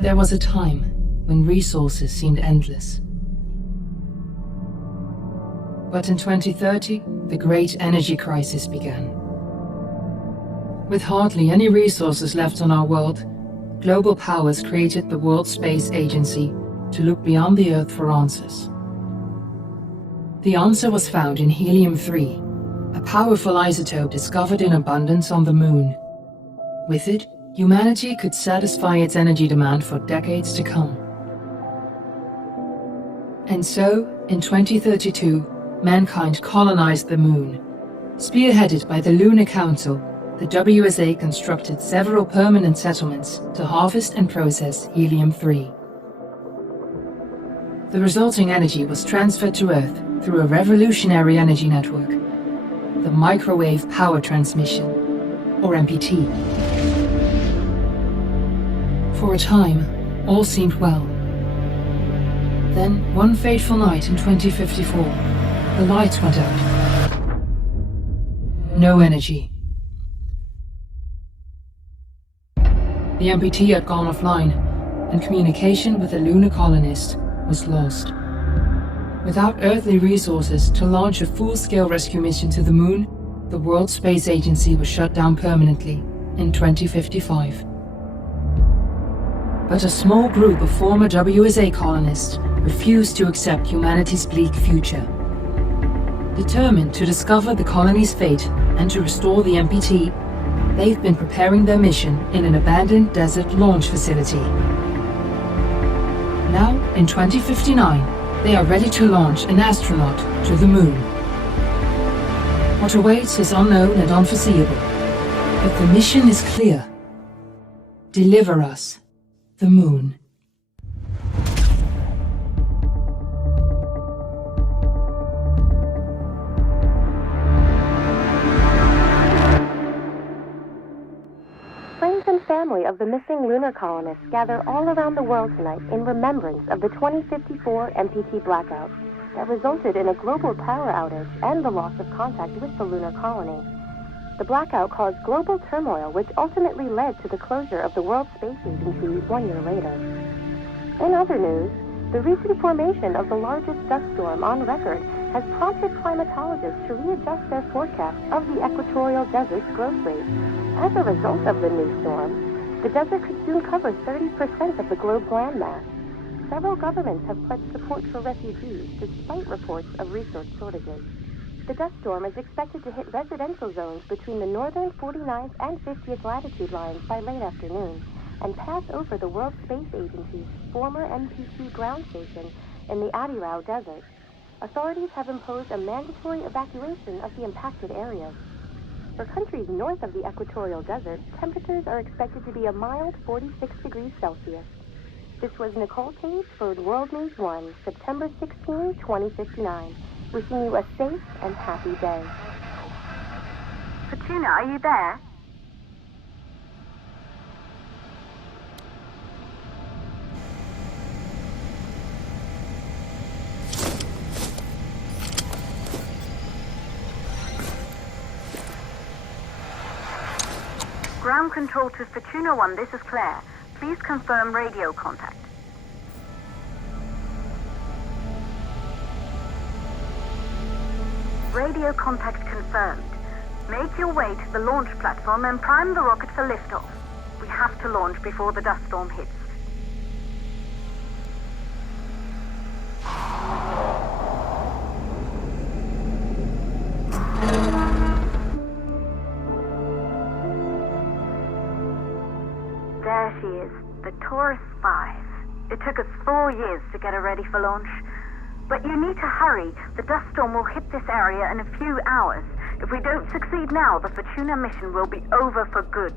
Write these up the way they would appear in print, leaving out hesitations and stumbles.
There was a time when resources seemed endless. But in 2030, the great energy crisis began. With hardly any resources left on our world, global powers created the World Space Agency to look beyond the Earth for answers. The answer was found in helium-3, a powerful isotope discovered in abundance on the Moon. With it, humanity could satisfy its energy demand for decades to come. And so, in 2032, mankind colonized the Moon. Spearheaded by the Lunar Council, the WSA constructed several permanent settlements to harvest and process helium-3. The resulting energy was transferred to Earth through a revolutionary energy network, the Microwave Power Transmission, or MPT. For a time, all seemed well. Then, one fateful night in 2054, the lights went out. No energy. The MPT had gone offline, and communication with the lunar colonist was lost. Without earthly resources to launch a full-scale rescue mission to the Moon, the World Space Agency was shut down permanently in 2055. But a small group of former WSA colonists refused to accept humanity's bleak future. Determined to discover the colony's fate and to restore the MPT, they've been preparing their mission in an abandoned desert launch facility. Now, in 2059, they are ready to launch an astronaut to the Moon. What awaits is unknown and unforeseeable, but the mission is clear. Deliver us the Moon. Friends and family of the missing lunar colonists gather all around the world tonight in remembrance of the 2054 MPT blackout that resulted in a global power outage and the loss of contact with the lunar colony. The blackout caused global turmoil, which ultimately led to the closure of the World Space Agency 1 year later. In other news, the recent formation of the largest dust storm on record has prompted climatologists to readjust their forecast of the equatorial desert's growth rate. As a result of the new storm, the desert could soon cover 30% of the globe's landmass. Several governments have pledged support for refugees despite reports of resource shortages. The dust storm is expected to hit residential zones between the northern 49th and 50th latitude lines by late afternoon and pass over the World Space Agency's former MPT ground station in the Adirau Desert. Authorities have imposed a mandatory evacuation of the impacted areas. For countries north of the equatorial desert, temperatures are expected to be a mild 46 degrees Celsius. This was Nicole Page for World News 1, September 16, 2059. Wishing you a safe and happy day. Fortuna, are you there? Ground control to Fortuna 1, this is Claire. Please confirm radio contact. Radio contact confirmed. Make your way to the launch platform and prime the rocket for liftoff. We have to launch before the dust storm hits. There she is, the Taurus 5. It took us 4 years to get her ready for launch. But you need to hurry. The dust storm will hit this area in a few hours. If we don't succeed now, the Fortuna mission will be over for good.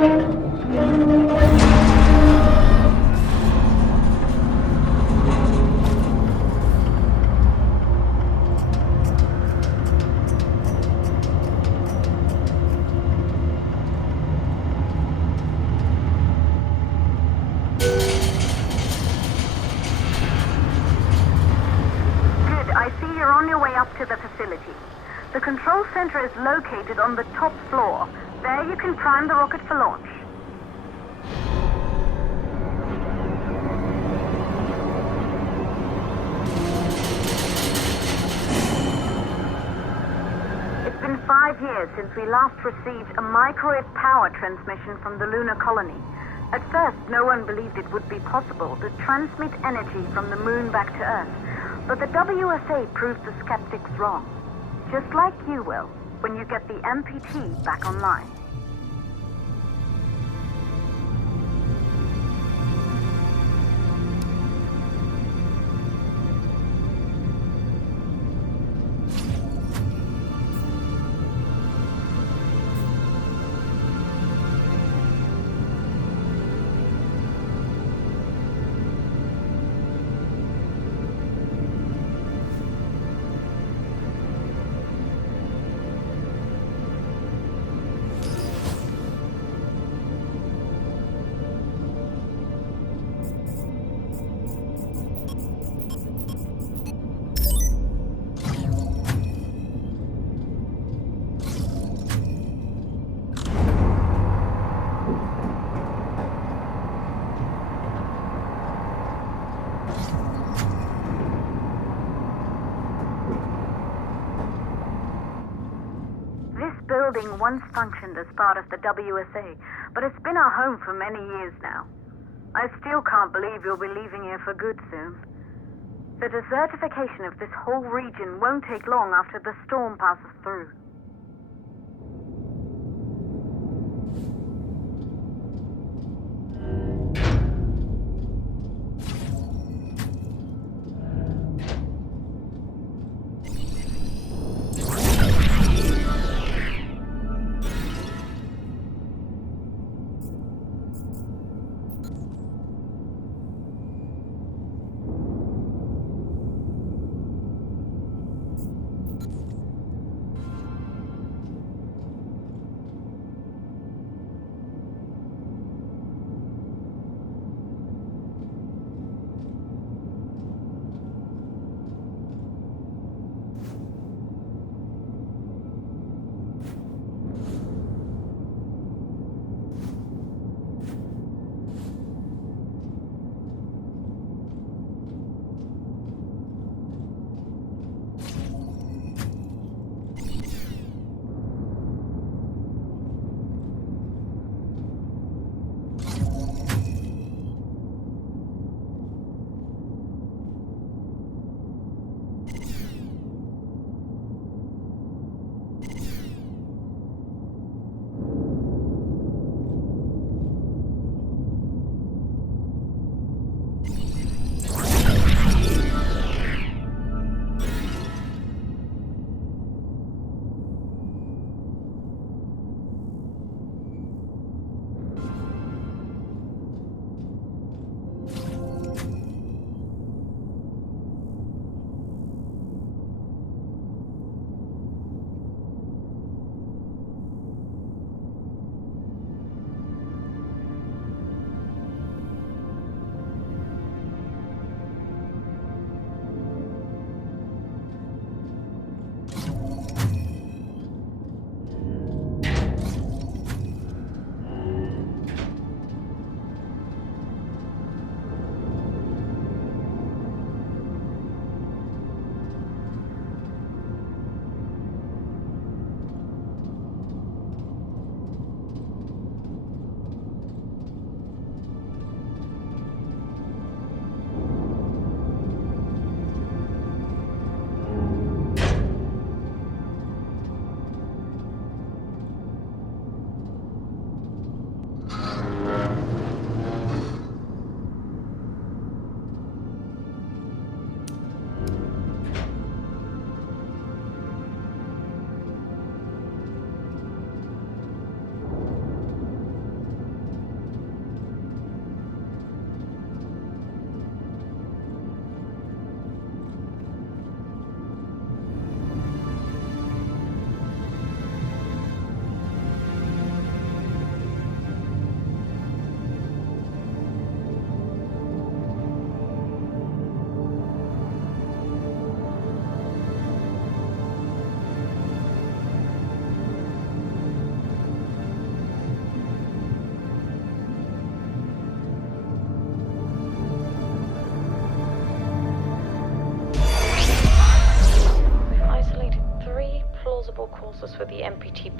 To the facility. The control center is located on the top floor. There you can prime the rocket for launch. It's been 5 years since we last received a microwave power transmission from the lunar colony. At first, no one believed it would be possible to transmit energy from the moon back to Earth. But the WSA proved the skeptics wrong. Just like you will, when you get the MPT back online. Building once functioned as part of the WSA, but it's been our home for many years now. I still can't believe you'll be leaving here for good soon. The desertification of this whole region won't take long after the storm passes through.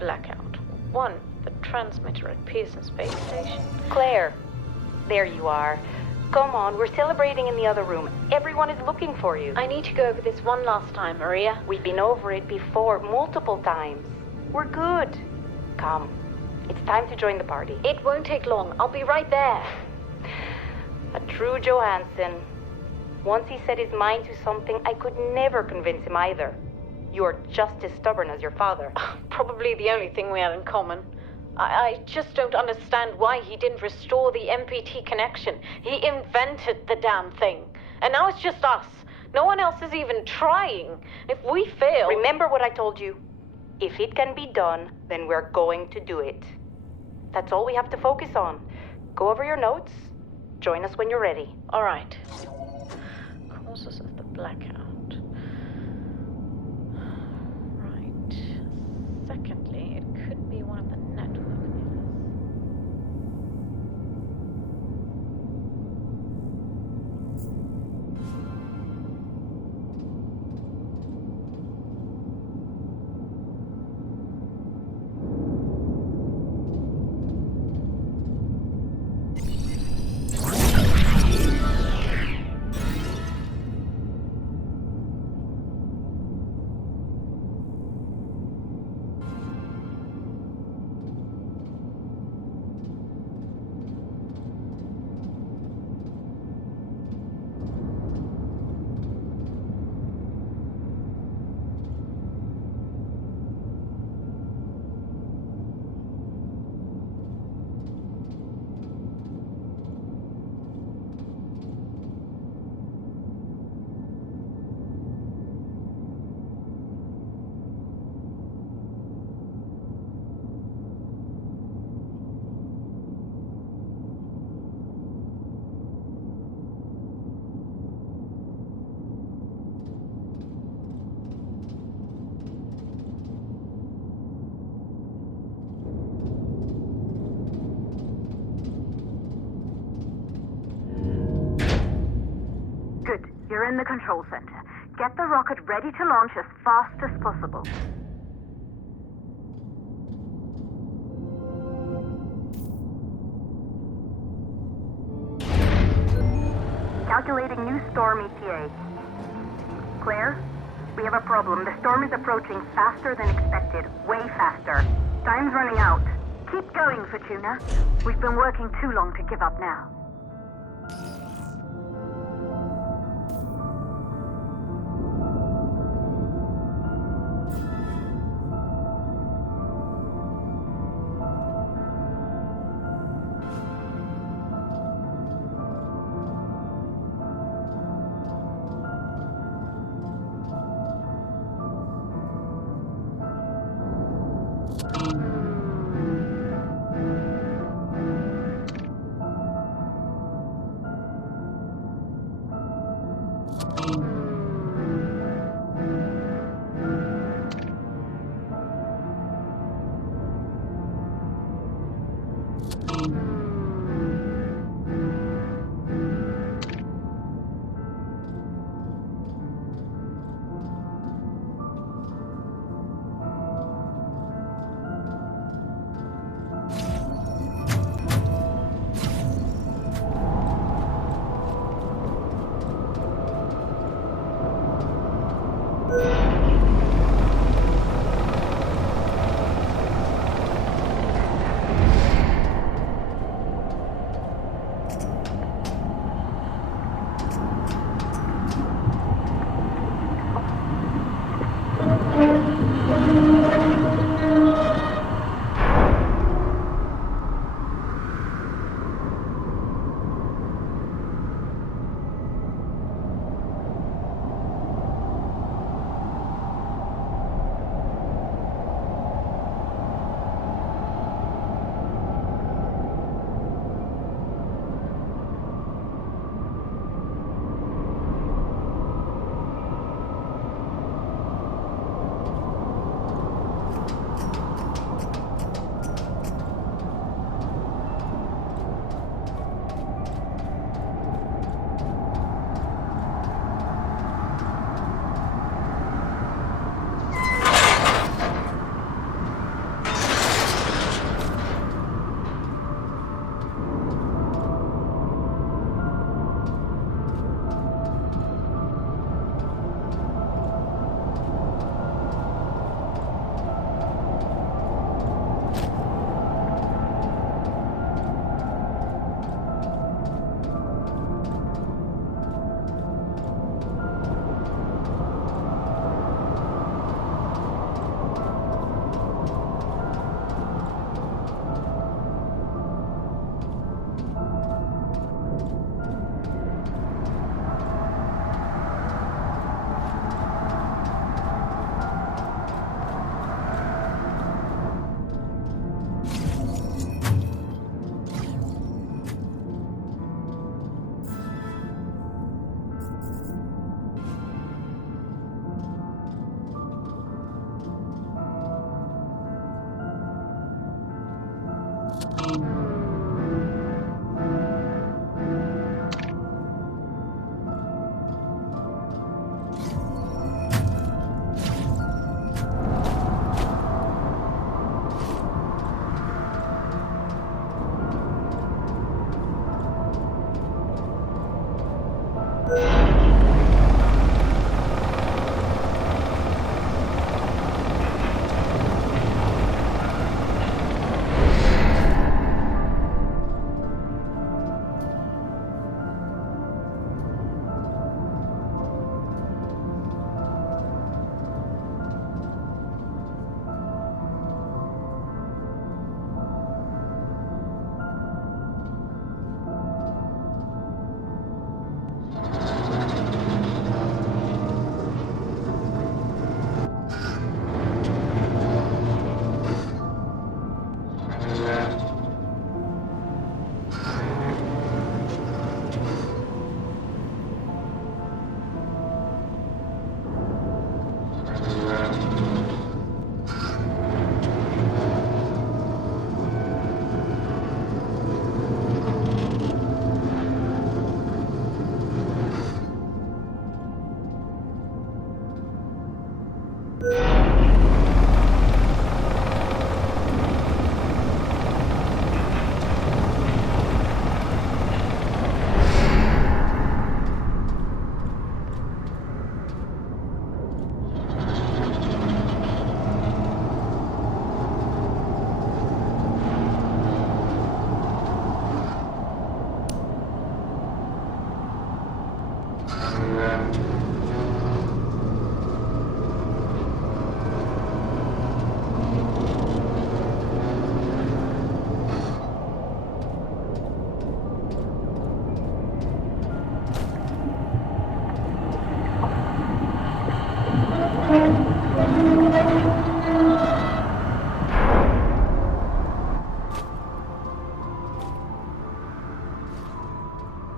blackout. 1, the transmitter at Pearson Space Station. Claire, there you are. Come on, we're celebrating in the other room. Everyone is looking for you. I need to go over this one last time, Maria. We've been over it before, multiple times. We're good. Come, it's time to join the party. It won't take long. I'll be right there. A true Johansson. Once he set his mind to something, I could never convince him either. You're just as stubborn as your father. Probably the only thing we have in common. I just don't understand why he didn't restore the MPT connection. He invented the damn thing. And now it's just us. No one else is even trying. If we fail... Remember what I told you. If it can be done, then we're going to do it. That's all we have to focus on. Go over your notes. Join us when you're ready. All right. Causes of the blackout. Right. Secondly, it could be one of the network failures. Good. You're in the control center. Get the rocket ready to launch as fast as possible. Calculating new storm ETA. Claire, we have a problem. The storm is approaching faster than expected. Way faster. Time's running out. Keep going, Fortuna. We've been working too long to give up now.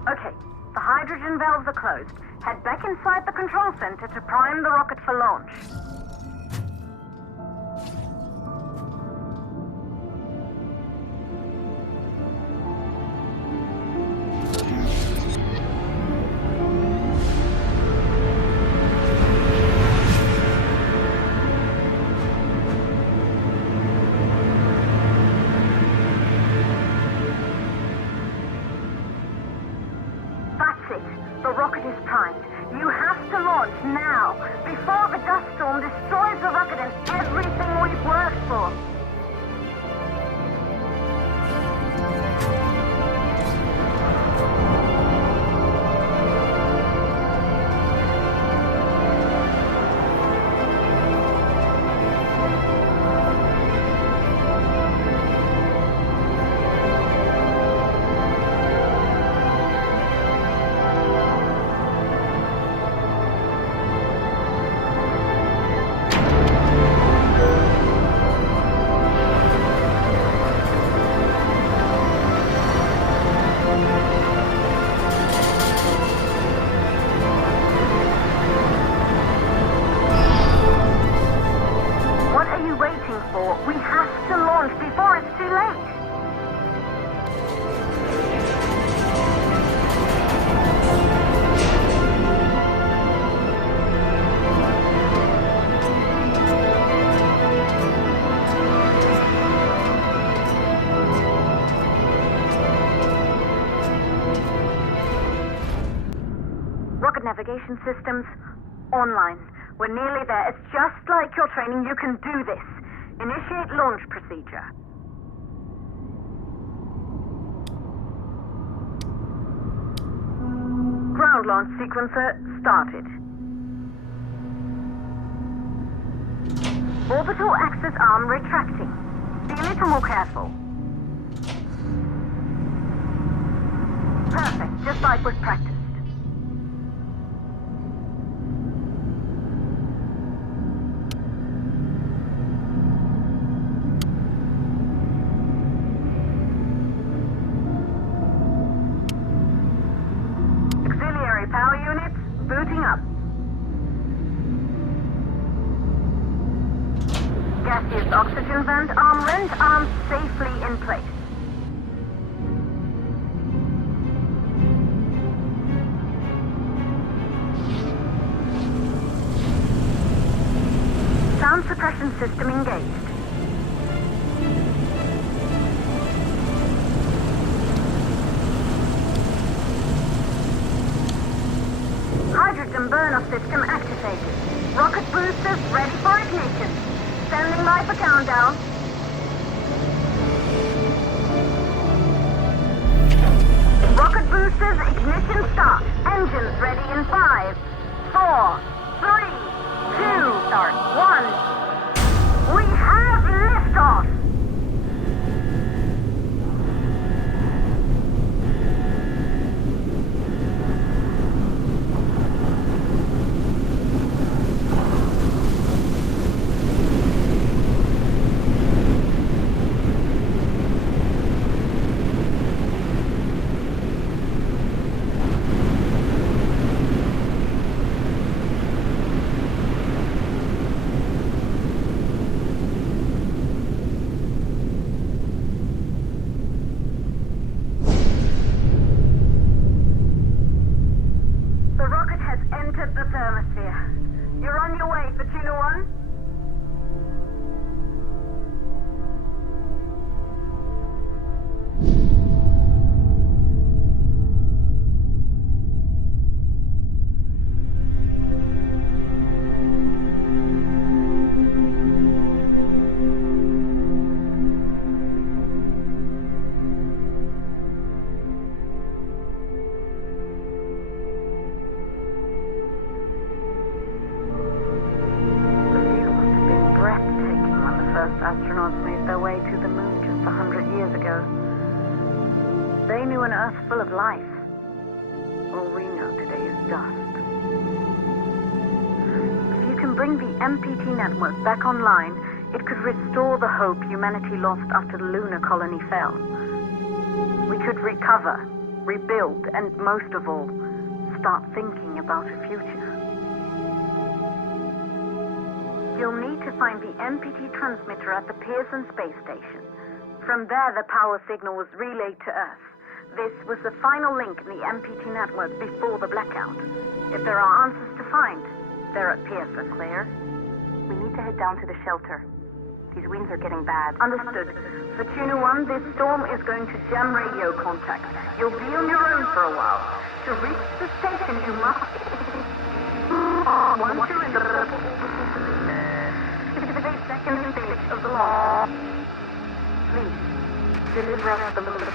Okay, the hydrogen valves are closed. Head back inside the control center to prime the rocket for launch. The rocket is primed. You have to launch now, before the dust storm destroys the rocket and everything we've worked for. We have to launch before it's too late. Rocket navigation systems online. We're nearly there. It's just like your training. You can do this. Initiate launch procedure. Ground launch sequencer started. Orbital axis arm retracting. Be a little more careful. Perfect, just like we've practiced. Power units booting up. Gaseous oxygen vent arm rent arms safely in place. system engaged. Hydrogen burn-off system activated. Rocket boosters ready for ignition. Standing by for countdown. Rocket boosters ignition start. Engines ready in 5, 4, 3, 2, start, 1. We have liftoff! The thermosphere. You're on your way, Fortuna 1. Astronauts made their way to the moon just 100 years ago. They knew an Earth full of life. All we know today is dust. If you can bring the MPT network back online, it could restore the hope humanity lost after the lunar colony fell. We could recover, rebuild, and most of all, start thinking about a future. You'll need to find the MPT transmitter at the Pearson space station. From there, the power signal was relayed to Earth. This was the final link in the MPT network before the blackout. If there are answers to find, they're at Pearson. Clear? We need to head down to the shelter. These winds are getting bad. Understood. Fortuna 1, this storm is going to jam radio contact. You'll be on your own for a while. To reach the station, you must... Once you're in the... second stage of the launch. Please, deliver us the moon.